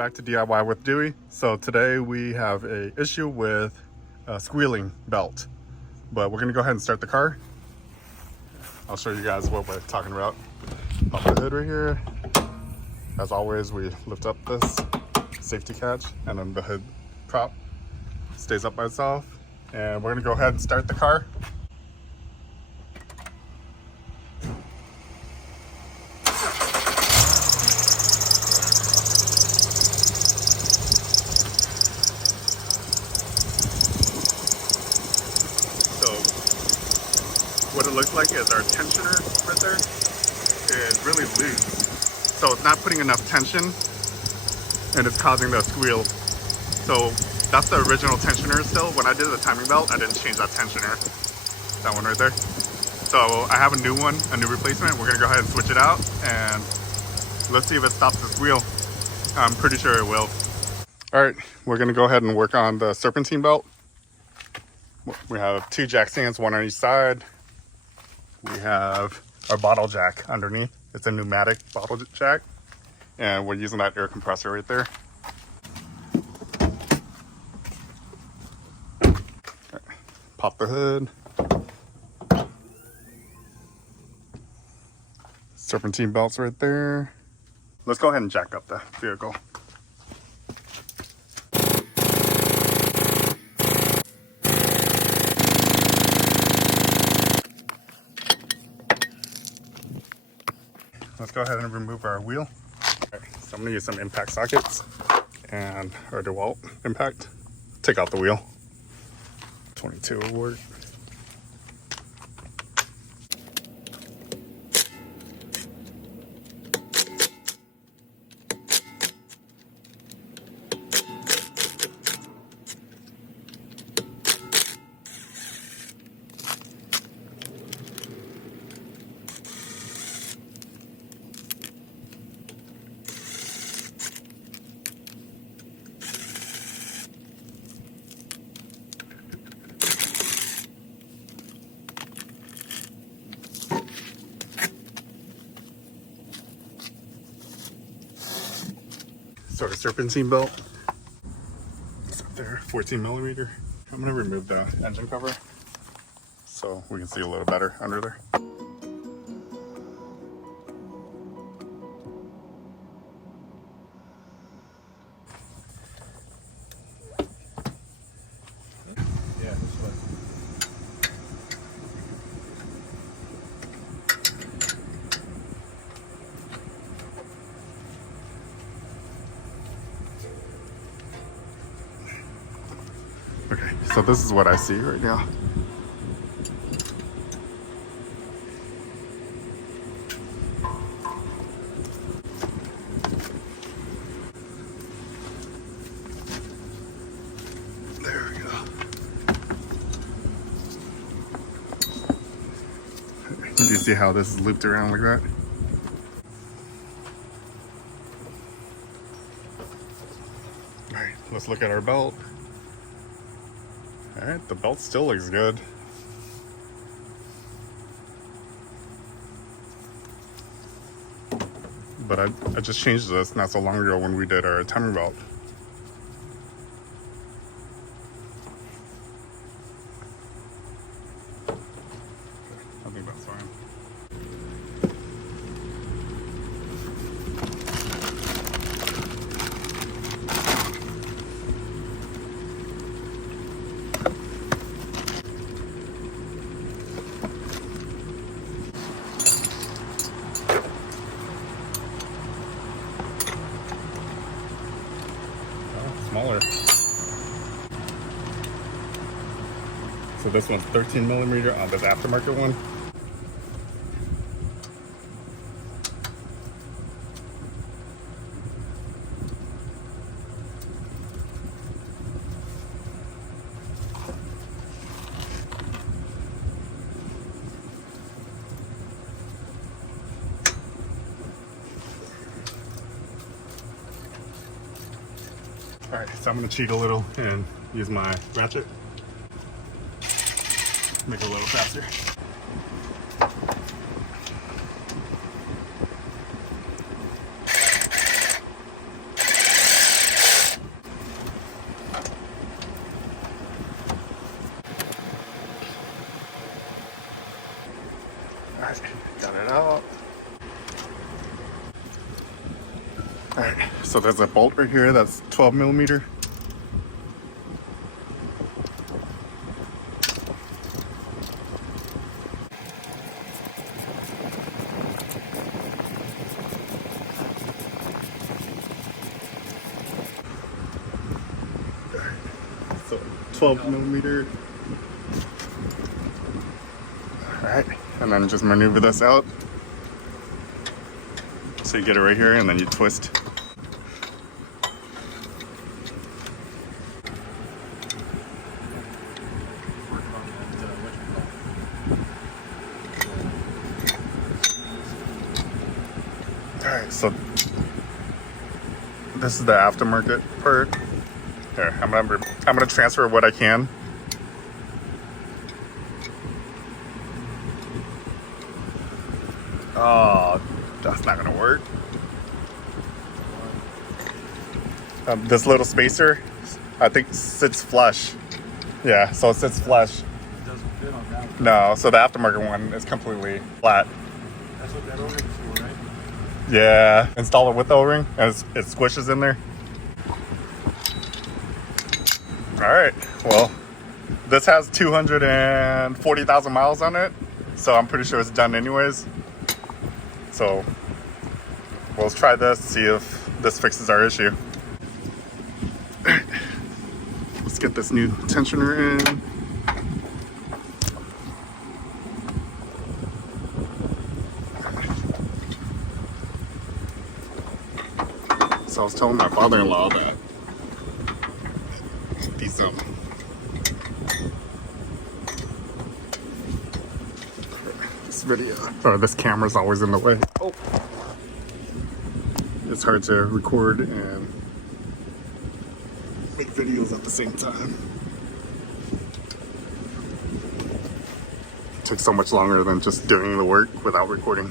back to DIY with Dewey. So today we have a issue with a squealing belt, but we're gonna go ahead and start the car. I'll show you guys what we're talking about. Pop the hood right here. As always, we lift up this safety catch and then the hood prop stays up by itself. And we're gonna go ahead and start the car. What it looks like is our tensioner right there is really loose. So it's not putting enough tension and it's causing the squeal. So that's the original tensioner still. When I did the timing belt, I didn't change that tensioner. That one right there. So I have a new one, a new replacement. We're gonna go ahead and switch it out and let's see if it stops the squeal. I'm pretty sure it will. All right, we're gonna go ahead and work on the Serpentine belt. We have 2 jack stands, one on each side. We have our bottle jack underneath. It's a pneumatic bottle jack. And we're using that air compressor right there. Right. Pop the hood. Serpentine belts right there. Let's go ahead and jack up the vehicle. Let's go ahead and remove our wheel. Okay, so I'm gonna use some impact sockets and our DeWalt impact. Take out the wheel. 22 will work. So our Serpentine belt, it's up there, 14 millimeter. I'm gonna remove the engine cover so we can see a little better under there. Yeah, this way. Okay, so this is what I see right now. There we go. Do you see how this is looped around like that? All right, let's look at our belt. All right, the belt still looks good. But I just changed this not so long ago when we did our timing belt. I think that's fine. Smaller. So this one's 13 millimeter on this aftermarket one. All right, so I'm gonna cheat a little and use my ratchet. Make it a little faster. Alright, so there's a bolt right here that's 12 millimeter. So 12 millimeter. Alright, and then just maneuver this out. So you get it right here and then you twist. Alright, so this is the aftermarket part. Here, I'm gonna transfer what I can. Oh, that's not gonna work. This little spacer, I think sits flush. Yeah, so it sits flush. It doesn't fit on that one. No, so the aftermarket one is completely flat. That's what that O-ring's for, right? Yeah, install it with the O-ring and it squishes in there. Alright, well, this has 240,000 miles on it, so I'm pretty sure it's done anyways. So, we'll try this, see if this fixes our issue. Let's get this new tensioner in. So I was telling my father-in-law that these this video or this camera's always in the way. Oh, it's hard to record and make videos at the same time. It takes so much longer than just doing the work without recording.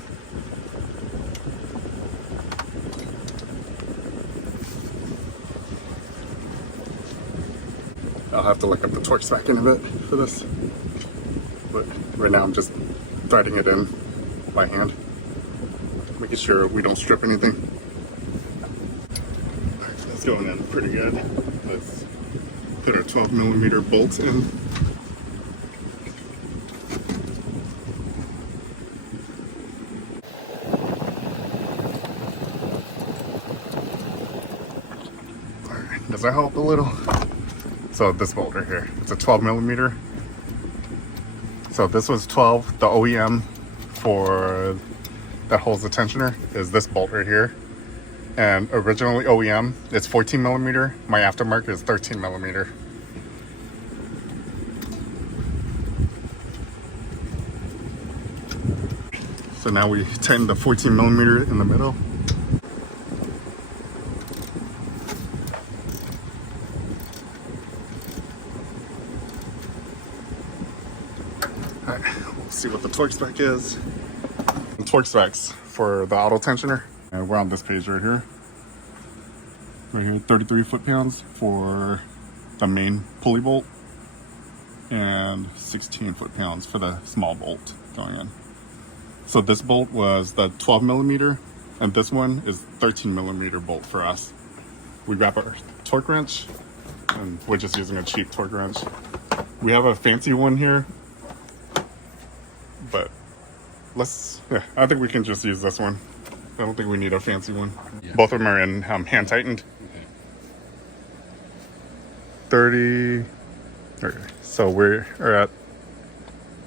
I'll have to look up the torque spec in a bit for this, but right now I'm just threading it in by hand, making sure we don't strip anything. It's going in pretty good. Let's put our 12 millimeter bolts in. Alright, does that help a little? So this bolt right here, it's a 12 millimeter. So this was 12, the OEM for that holds the tensioner is this bolt right here. And originally OEM, it's 14 millimeter. My aftermarket is 13 millimeter. So now we tighten the 14 millimeter in the middle. Alright, we'll see what the torque spec is. The torque specs for the auto tensioner. And we're on this page right here. Right here, 33 foot-pounds for the main pulley bolt. And 16 foot-pounds for the small bolt going in. So this bolt was the 12 millimeter, and this one is 13 millimeter bolt for us. We grab our torque wrench, and we're just using a cheap torque wrench. We have a fancy one here, but I think we can just use this one. I don't think we need a fancy one. Yeah. Both of them are in hand tightened. Okay. 30. Okay. So we're at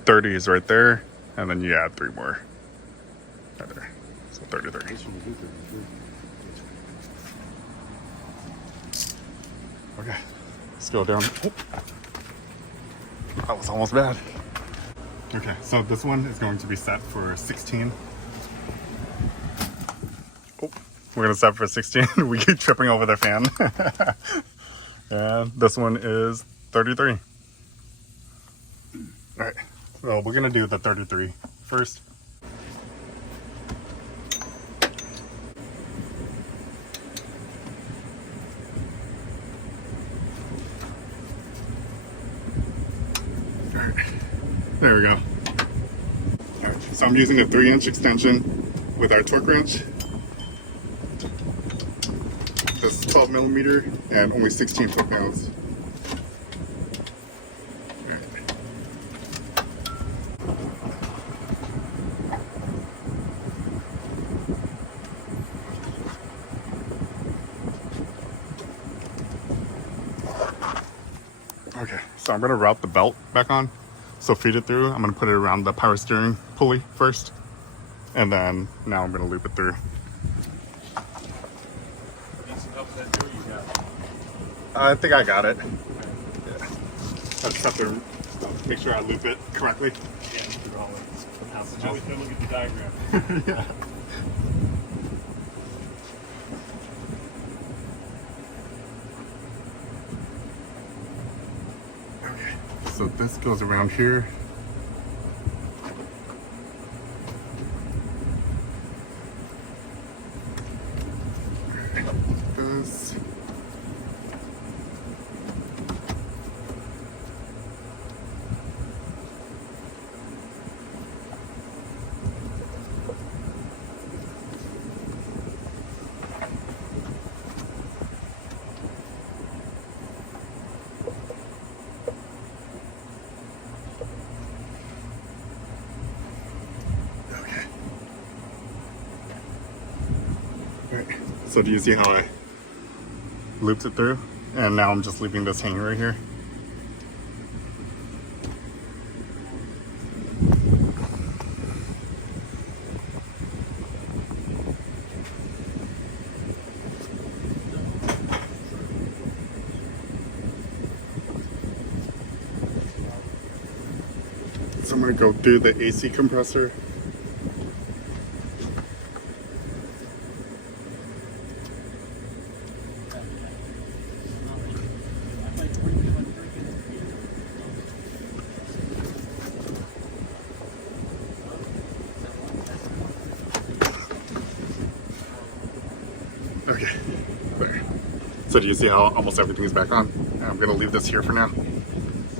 30s right there, and then you add 3 more. Right there. So 33. Okay. Let's go down. Oh. That was almost bad. Okay, so this one is going to be set for 16. Oh, we're gonna set for 16. We keep tripping over the fan. And this one is 33. All right, so we're gonna do the 33 first. All right, there we go. All right, so I'm using a 3-inch extension with our torque wrench. this 12 millimeter and only 16 foot-pounds. Okay, so I'm gonna route the belt back on. So feed it through. I'm gonna put it around the power steering pulley first. And then now I'm gonna loop it through. Need some help with that too, you got? I think I got it. Yeah. I just have to make sure I loop it correctly. Yeah, through all of it. Always gotta look at the diagram. Yeah. Okay, so this goes around here. This. Okay. Right. So do you see how I looped it through? And now I'm just leaving this hanging right here. So I'm gonna go through the AC compressor. Okay, there. So do you see how almost everything is back on? I'm gonna leave this here for now.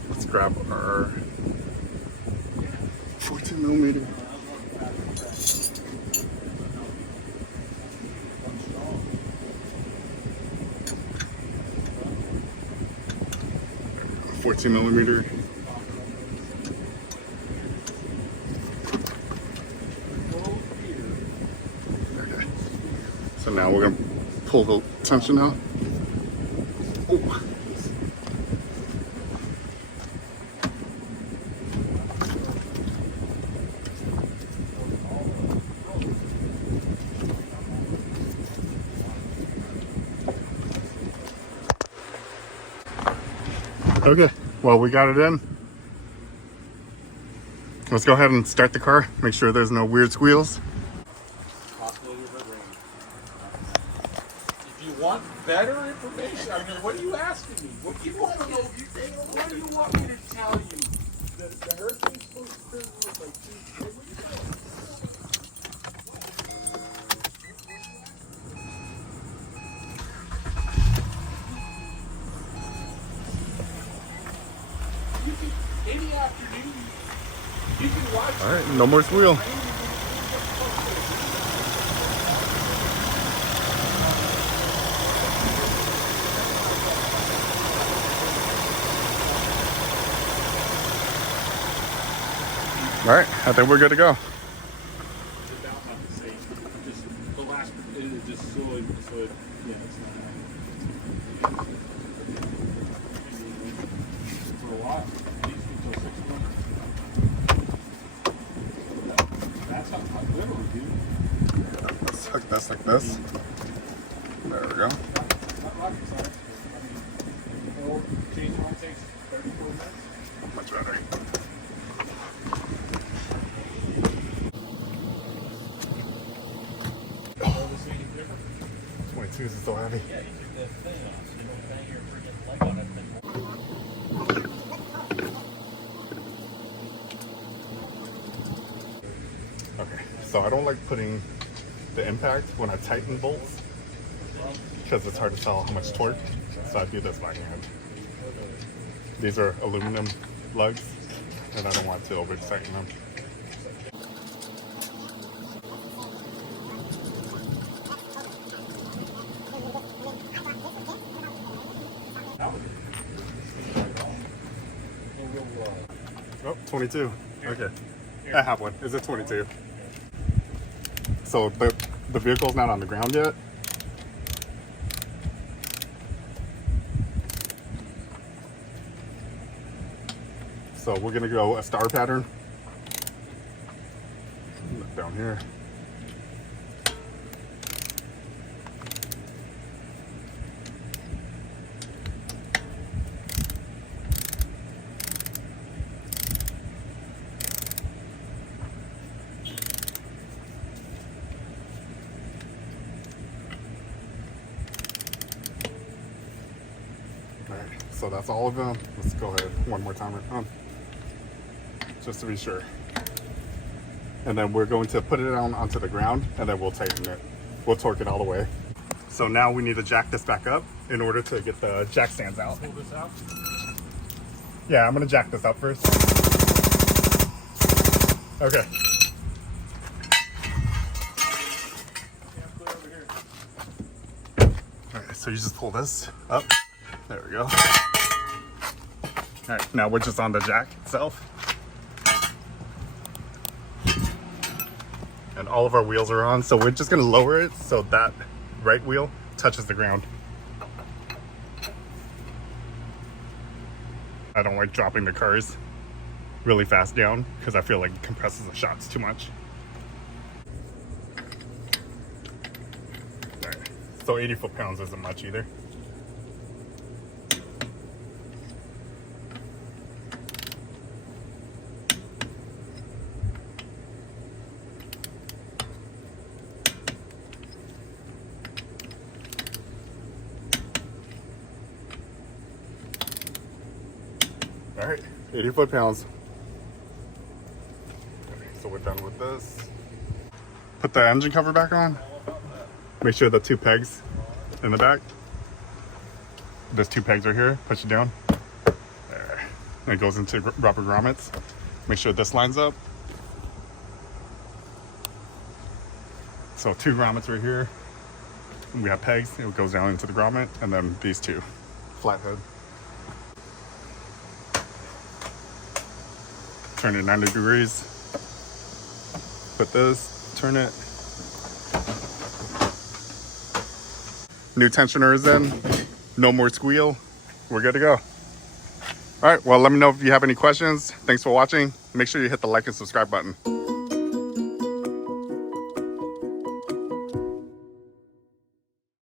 Let's grab our 14 millimeter. $14mm. Okay. So now we're gonna pull the tension out. Oh. Okay, well, we got it in. Let's go ahead and start the car. Make sure there's no weird squeals. Possibility of a rain. If you want better information, I mean, what are you asking me? What do you want me to? What do you want me to tell you? The hurricane's supposed to turn with like 2. What are you doing? You can, any afternoon, you can watch. All right, no more squeal. All right, I think we're good to go. About not to say, just the last, it is just so yeah, it's not. For a while, at least until 6 months. That's how literally, dude. Let's hook this like this. There we go. Not rocket science. I mean, or change one takes 34 minutes. Much better. All this thing is different. 22 is so heavy. Yeah, you took that thing off, so you don't bang your freaking leg on that thing. Okay, so I don't like putting the impact when I tighten bolts because it's hard to tell how much torque, so I do this by hand. These are aluminum lugs, and I don't want to over tighten them. Oh, 22. Okay. I have one. Is it 22? So the vehicle's not on the ground yet. So we're gonna go a star pattern. Down here. Alright, so that's all of them. Let's go ahead one more time, just to be sure. And then we're going to put it onto the ground, and then we'll tighten it. We'll torque it all the way. So now we need to jack this back up in order to get the jack stands out. Pull this out. Yeah, I'm gonna jack this up first. Okay. Yeah, put it over here. Alright, so you just pull this up. There we go. Alright, now we're just on the jack itself. And all of our wheels are on, so we're just gonna lower it so that right wheel touches the ground. I don't like dropping the cars really fast down because I feel like it compresses the shocks too much. Alright, so 80 foot-pounds isn't much either. All right, 80 foot-pounds. Okay, so we're done with this. Put the engine cover back on. Make sure the two pegs in the back. There's two pegs right here. Push it down. There. And it goes into rubber grommets. Make sure this lines up. So two grommets right here. We have pegs. It goes down into the grommet, and then these two. Flathead. Turn it 90 degrees. Put this, turn it. New tensioner is in. No more squeal. We're good to go. All right, well, let me know if you have any questions. Thanks for watching. Make sure you hit the like and subscribe button.